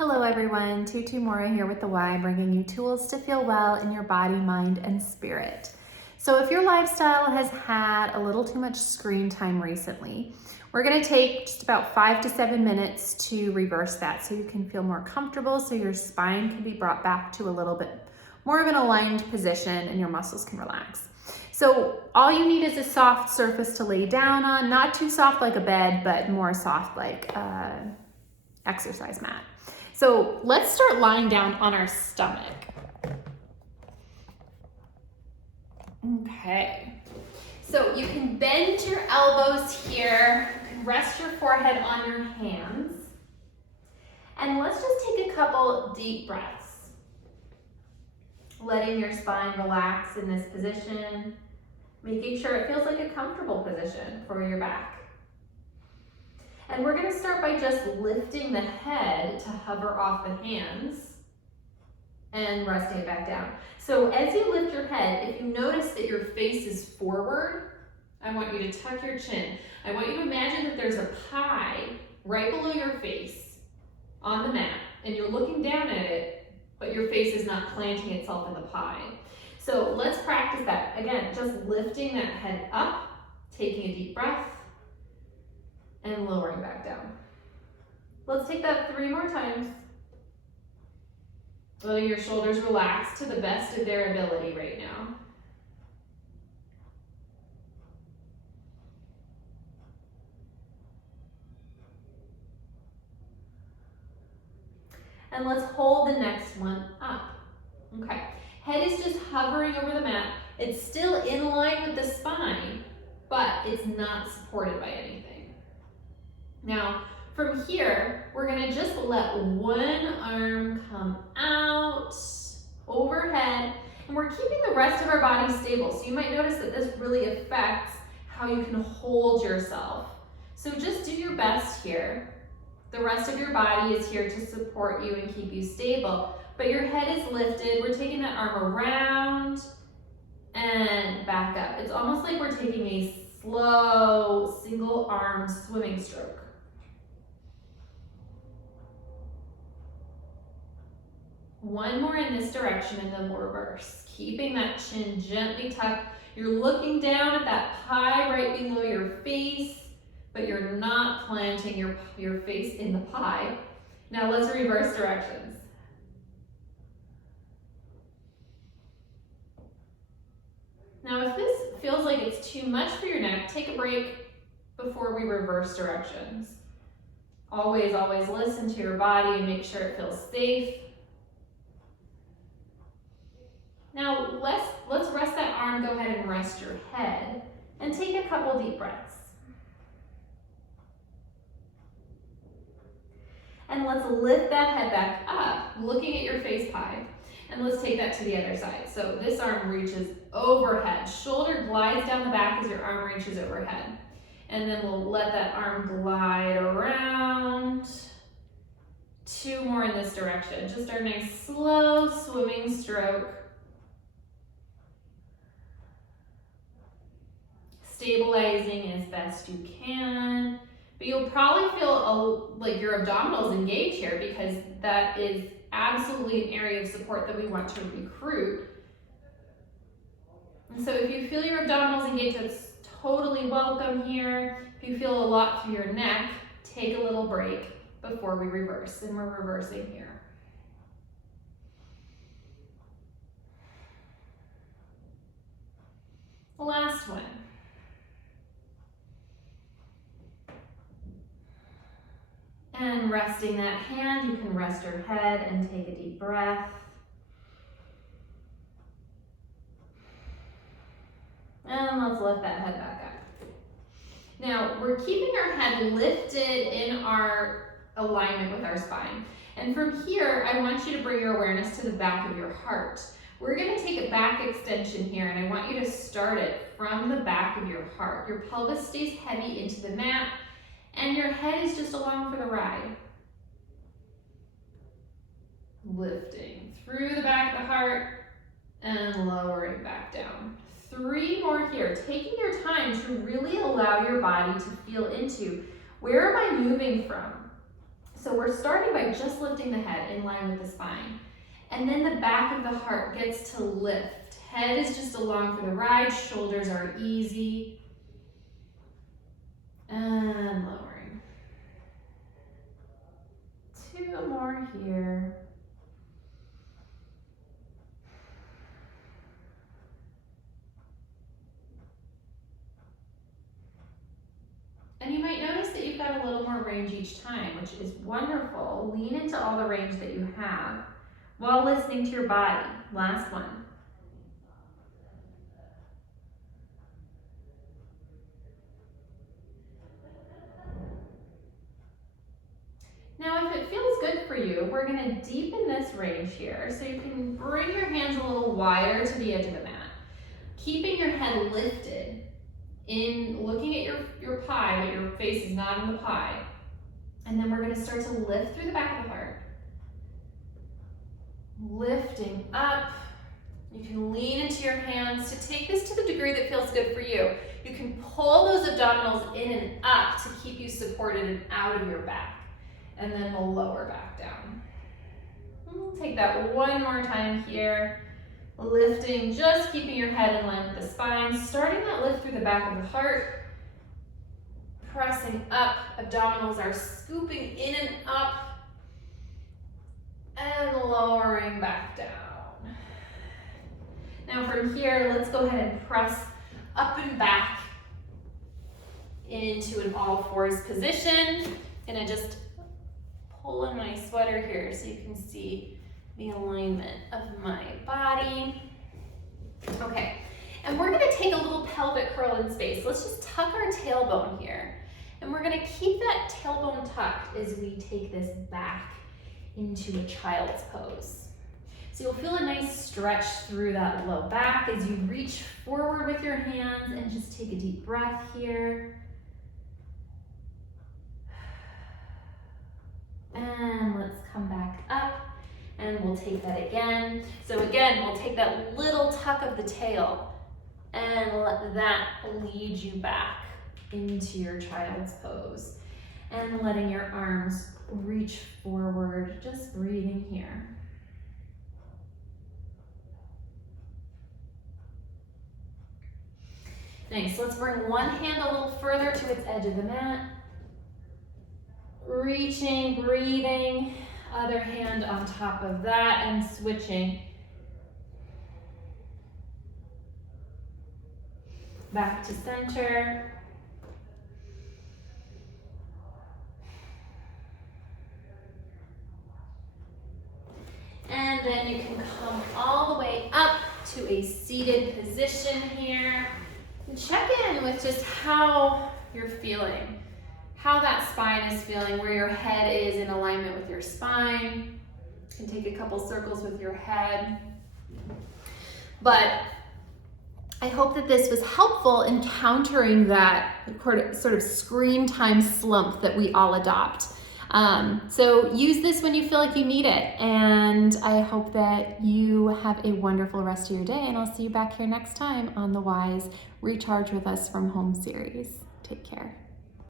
Hello everyone, Tutu Mora here with the Y, bringing you tools to feel well in your body, mind, and spirit. So if your lifestyle has had a little too much screen time recently, we're gonna take just about 5 to 7 minutes to reverse that so you can feel more comfortable, so your spine can be brought back to a little bit more of an aligned position and your muscles can relax. So all you need is a soft surface to lay down on, not too soft like a bed, but more soft like an exercise mat. So let's start lying down on our stomach. Okay, so you can bend your elbows here, you can rest your forehead on your hands, and let's just take a couple deep breaths. Letting your spine relax in this position, making sure it feels like a comfortable position for your back. And we're gonna start by just lifting the head to hover off the hands and resting it back down. So as you lift your head, if you notice that your face is forward, I want you to tuck your chin. I want you to imagine that there's a pie right below your face on the mat, and you're looking down at it, but your face is not planting itself in the pie. So let's practice that. Again, just lifting that head up, taking a deep breath, and lowering back down. Let's take that 3 more times. Letting your shoulders relax to the best of their ability right now. And let's hold the next one up. Okay, head is just hovering over the mat. It's still in line with the spine, but it's not supported by anything. Now, from here, we're gonna just let one arm come out, overhead, and we're keeping the rest of our body stable. So you might notice that this really affects how you can hold yourself. So just do your best here. The rest of your body is here to support you and keep you stable, but your head is lifted. We're taking that arm around and back up. It's almost like we're taking a slow single arm swimming stroke. One more in this direction and then we'll reverse. Keeping that chin gently tucked. You're looking down at that pie right below your face, but you're not planting your face in the pie. Now let's reverse directions. Now if this feels like it's too much for your neck, take a break before we reverse directions. Always, always listen to your body and make sure it feels safe. Now let's rest that arm, go ahead and rest your head, and take a couple deep breaths. And let's lift that head back up, looking at your face pie, and let's take that to the other side. So this arm reaches overhead, shoulder glides down the back as your arm reaches overhead. And then we'll let that arm glide around. 2 more in this direction, just our nice slow swimming stroke. Stabilizing as best you can, but you'll probably feel like your abdominals engage here because that is absolutely an area of support that we want to recruit. And so if you feel your abdominals engage, that's totally welcome here. If you feel a lot through your neck, take a little break before we reverse, and we're reversing here. The last one. And resting that hand, you can rest your head and take a deep breath. And let's lift that head back up. Now, we're keeping our head lifted in our alignment with our spine. And from here, I want you to bring your awareness to the back of your heart. We're gonna take a back extension here, and I want you to start it from the back of your heart. Your pelvis stays heavy into the mat, and your head is just along for the ride. Lifting through the back of the heart and lowering back down. 3 more here, taking your time to really allow your body to feel into where am I moving from? So we're starting by just lifting the head in line with the spine. And then the back of the heart gets to lift. Head is just along for the ride, shoulders are easy. And lowering. 2 more here. And you might notice that you've got a little more range each time, which is wonderful. Lean into all the range that you have while listening to your body. Last one. Now, if it feels good for you, we're going to deepen this range here. So you can bring your hands a little wider to the edge of the mat, keeping your head lifted. In looking at your pie, but your face is not in the pie. And then we're going to start to lift through the back of the heart. Lifting up. You can lean into your hands to take this to the degree that feels good for you. You can pull those abdominals in and up to keep you supported and out of your back. And then we'll lower back down. We'll take that one more time here. Lifting, just keeping your head in line with the spine, starting that lift through the back of the heart, pressing up, abdominals are scooping in and up, and lowering back down. Now from here, let's go ahead and press up and back into an all fours position. And just pull in my sweater here so you can see the alignment of my body. Okay, and we're gonna take a little pelvic curl in space. Let's just tuck our tailbone here. And we're gonna keep that tailbone tucked as we take this back into a child's pose. So you'll feel a nice stretch through that low back as you reach forward with your hands and just take a deep breath here. And let's come back up. And we'll take that again. So again, we'll take that little tuck of the tail and let that lead you back into your child's pose. And letting your arms reach forward, just breathing here. Nice, let's bring one hand a little further to its edge of the mat. Reaching, breathing. Other hand on top of that and switching. Back to center. And then you can come all the way up to a seated position here. And check in with just how you're feeling. How that spine is feeling, where your head is in alignment with your spine. You can take a couple circles with your head. But I hope that this was helpful in countering that sort of screen time slump that we all adopt. So use this when you feel like you need it. And I hope that you have a wonderful rest of your day. And I'll see you back here next time on the Wise Recharge with Us from Home series. Take care.